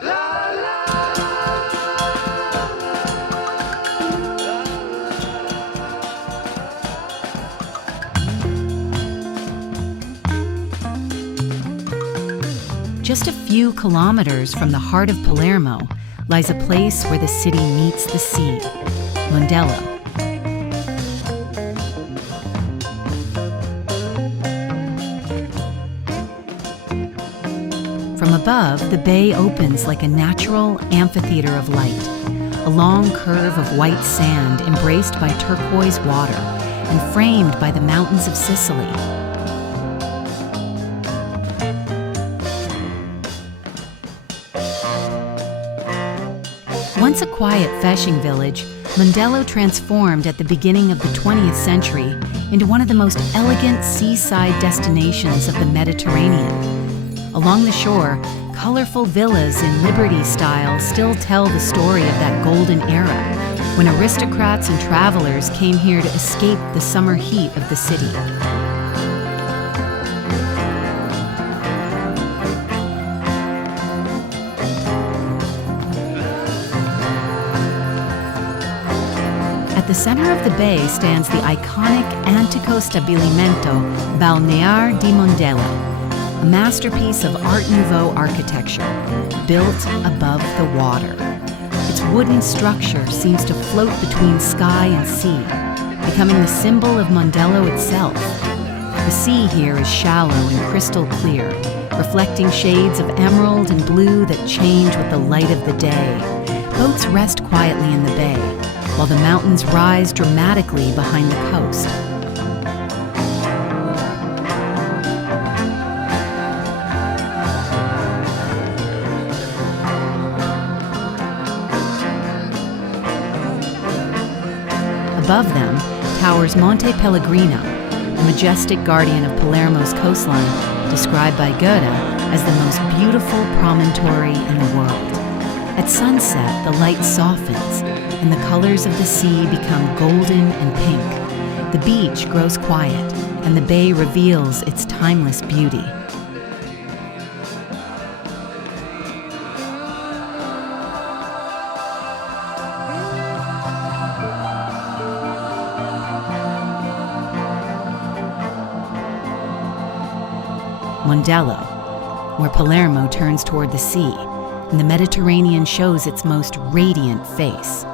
Just a few kilometers from the heart of Palermo lies a place where the city meets the sea, Mondello. From above, the bay opens like a natural amphitheater of light, a long curve of white sand embraced by turquoise water and framed by the mountains of Sicily. Once a quiet fishing village, Mondello transformed at the beginning of the 20th century into one of the most elegant seaside destinations of the Mediterranean. Along the shore, colorful villas in Liberty style still tell the story of that golden era, when aristocrats and travelers came here to escape the summer heat of the city. At the center of the bay stands the iconic Antico Stabilimento, Balneare di Mondello, a masterpiece of Art Nouveau architecture, built above the water. Its wooden structure seems to float between sky and sea, becoming the symbol of Mondello itself. The sea here is shallow and crystal clear, reflecting shades of emerald and blue that change with the light of the day. Boats rest quietly in the bay, while the mountains rise dramatically behind the coast. Above them towers Monte Pellegrino, the majestic guardian of Palermo's coastline, described by Goethe as the most beautiful promontory in the world. At sunset, the light softens, and the colors of the sea become golden and pink. The beach grows quiet, and the bay reveals its timeless beauty. Mondello, where Palermo turns toward the sea, and the Mediterranean shows its most radiant face.